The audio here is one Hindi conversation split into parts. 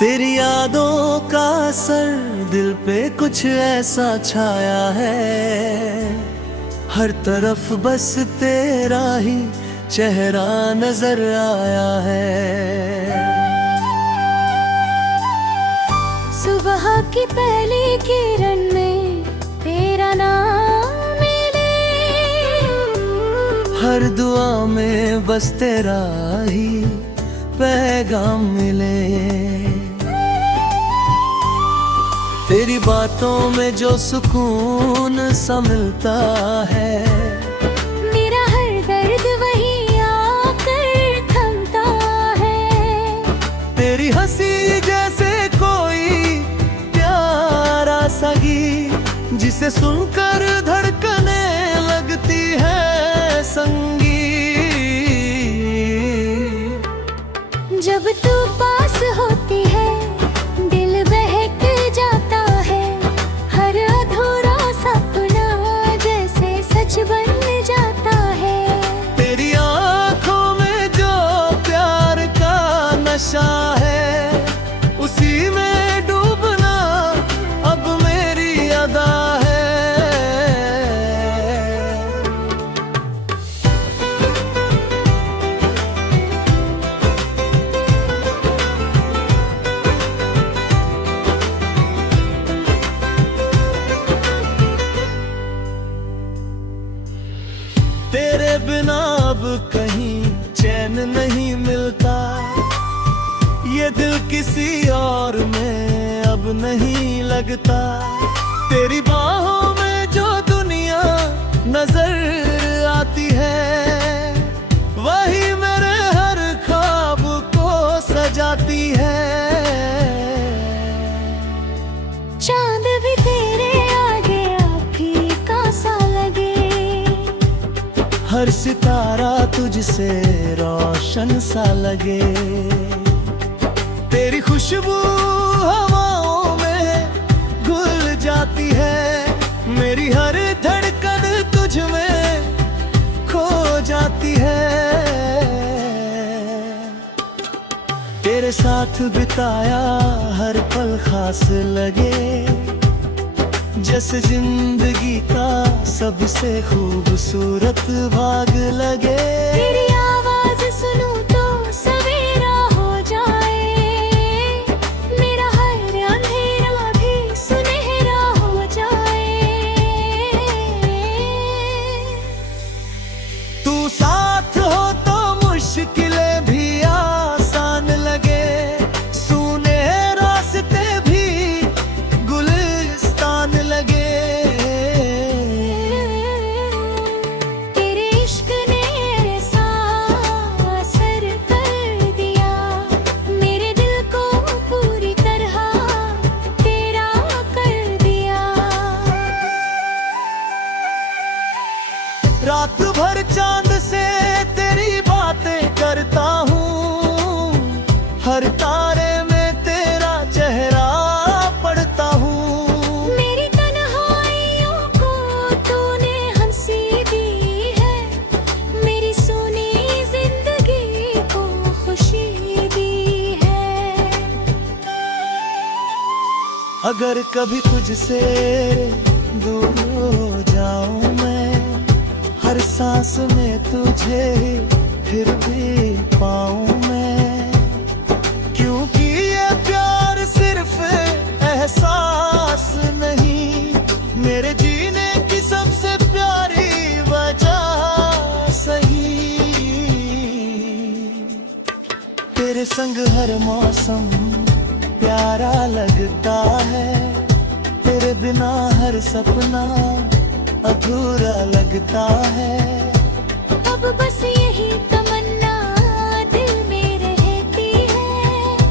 तेरी यादों का असर दिल पे कुछ ऐसा छाया है, हर तरफ बस तेरा ही चेहरा नजर आया है। सुबह की पहली किरण में तेरा नाम मिले, हर दुआ में बस तेरा ही पैगाम मिले। तेरी बातों में जो सुकून सा मिलता है, मेरा हर दर्द वही आकर थमता है। तेरी हंसी जैसे कोई प्यारा सा गीत, जिसे सुनकर धड़कने लगती है संगीत। जब तू पास होती है दिल बहक जाता है, हर अधूरा सपना जैसे सच बन जाता है। तेरी आंखों में जो प्यार का नशा है, उसी में डूबना अब मेरी अदा है। तेरे बिना अब कहीं चैन नहीं मिलता, ये दिल किसी और में अब नहीं लगता। तेरी बाहों में जो दुनिया नजर आती है, वही मेरे हर ख्वाब को सजाती है। चांद भी तेरे आगे फीका सा लगे, हर सितारा तुझसे रोशन सा लगे। तेरी खुशबू हवाओं में घुल जाती है, मेरी हर धड़कन तुझ में खो जाती है। तेरे साथ बिताया हर पल खास लगे, जैसे जिंदगी का सबसे खूबसूरत भाग लगे। तेरी आवाज सुनूं तो सवेरा हो जाए, मेरा हर अंधेरा भी सुनहरा हो जाए। तू साथ हो तो मुश्किलें भी आसान लगे, सूने रास्ते भी गुलिस्तान लगे। तेरे इश्क ने ऐसा असर कर दिया, मेरे दिल को पूरी तरह तेरा कर दिया। रात भर चांद से तेरी बातें करता हूँ, हर तारे में तेरा चेहरा पढ़ता हूँ। मेरी तन्हाइयों को तूने हंसी दी है, मेरी सोनी जिंदगी को खुशी दी है। अगर कभी तुझसे दूर हो जाऊं मैं, हर सांस में तुझे फिर भी पाऊं मैं। क्योंकि ये प्यार सिर्फ एहसास नहीं, मेरे जीने की सबसे प्यारी वजह सही। तेरे संग हर मौसम प्यारा लगता है, तेरे बिना हर सपना अधूरा लगता है। अब बस यही तमन्ना दिल में रहती है,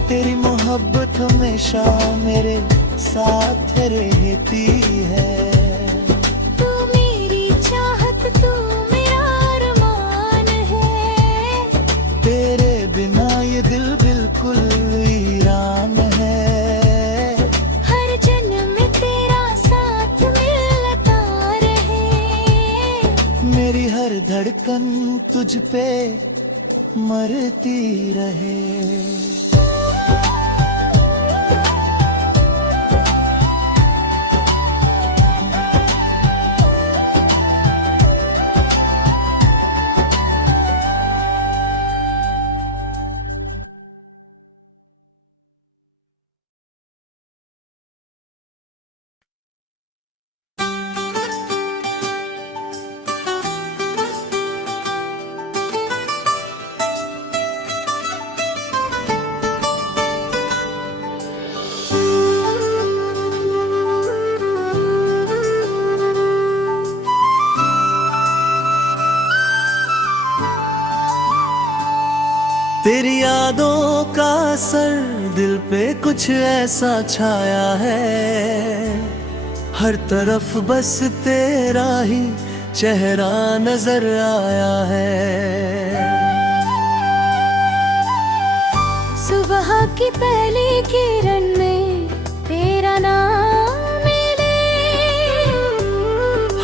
तेरी मोहब्बत हमेशा मेरे साथ रहती है। तू मेरी चाहत तू मेरा अरमान है, तेरे बिना ये दिल बिल्कुल वीरान है। हर जन्म में तेरा साथ मिलता रहे, मेरी हर धड़कन तुझ पे मरती रहे। तेरी यादों का असर दिल पे कुछ ऐसा छाया है, हर तरफ बस तेरा ही चेहरा नजर आया है। सुबह की पहली किरण में तेरा नाम मिले,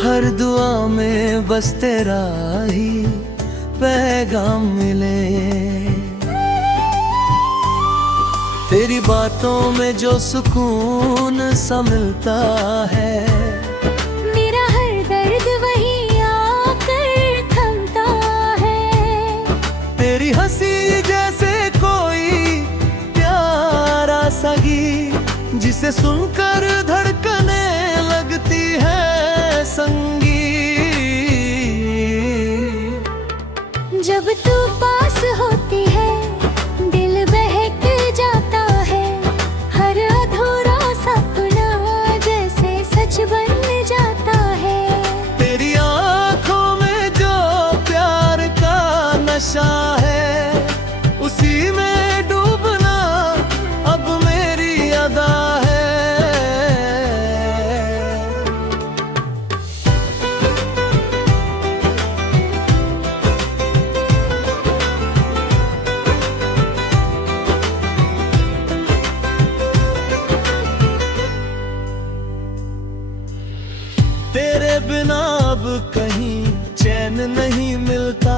हर दुआ में बस तेरा ही पैगाम मिले। तेरी बातों में जो सुकून सा मिलता है, मेरा हर दर्द वही आकर थमता है। तेरी हंसी जैसे कोई प्यारा सा गीत, जिसे सुनकर धड़कने लगती है संगीत। जब तू पास होती है दिल बहक जाता है, हर अधूरा सपना जैसे सच बन जाता है। तेरी आंखों में जो प्यार का नशा है, उसी में डूबना अब मेरी अदा है। तेरे बिना अब कहीं चैन नहीं मिलता,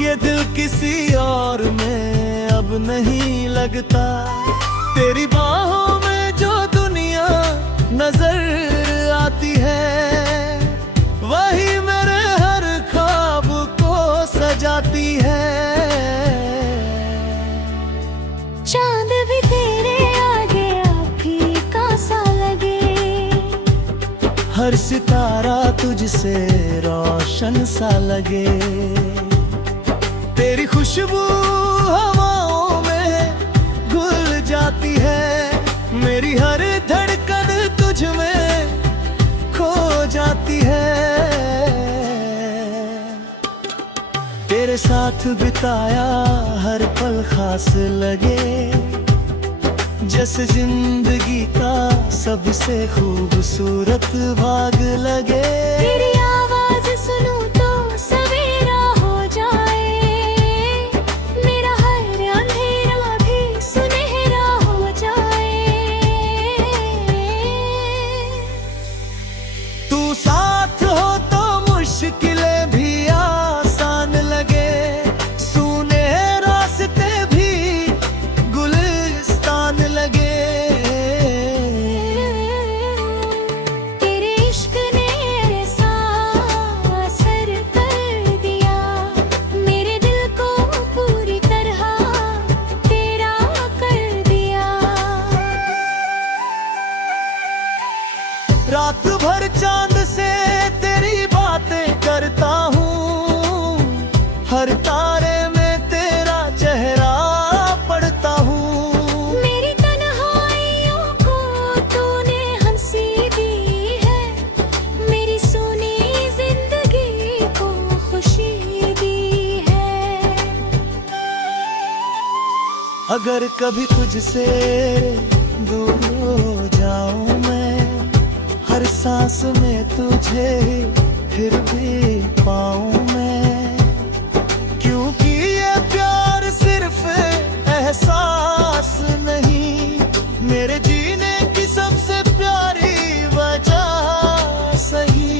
ये दिल किसी और में अब नहीं लगता। तेरी बाहों में जो दुनिया नजर आती है, वही मेरे हर ख्वाब को सजाती है। चांद भी तेरे आगे फीका सा लगे, हर सितारा तुझसे रोशन सा लगे। तेरी खुशबू हवाओं में घुल जाती है, मेरी हर धड़कन तुझ में खो जाती है। तेरे साथ बिताया हर पल खास लगे, जैसे जिंदगी का सबसे खूबसूरत भाग लगे। तेरी आवाज सुनूं तो सवेरा हो जाए, मेरा हर अंधेरा भी सुनहरा हो जाए। तू साथ हो तो मुश्किलें भी आसान लगे, सूने रास्ते भी गुलिस्तान लगे। तेरे इश्क ने ऐसा असर कर दिया, मेरे दिल को पूरी तरह तेरा कर दिया। रात भर चांद से तेरी बातें करता हूँ, हर तारे में तेरा चेहरा पढ़ता हूँ। मेरी तन्हाइयों को तूने हंसी दी है, मेरी सुनी जिंदगी को खुशी दी है। अगर कभी तुझसे दूर हो जाऊं मैं, हर सांस में तुझे फिर भी पाऊं मैं। क्योंकि ये प्यार सिर्फ एहसास नहीं, मेरे जीने की सबसे प्यारी वजह सही।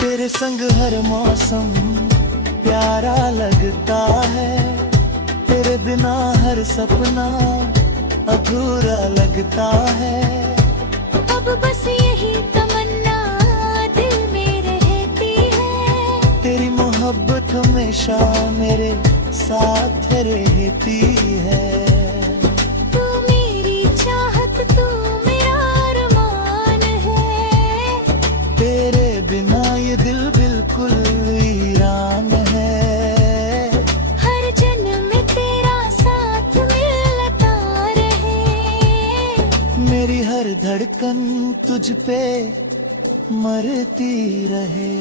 तेरे संग हर मौसम प्यारा लगता है, तेरे बिना हर सपना अधूरा लगता है। अब बस यही तमन्ना दिल में रहती है, तेरी मोहब्बत हमेशा मेरे साथ रहती है। तू मेरी चाहत तू मेरा अरमान है, तेरे बिना ये दिल बिल्कुल वीरान है। हर जन्म में तेरा साथ मिलता रहे, मेरी हर धड़कन तुझ पे मरती रहे।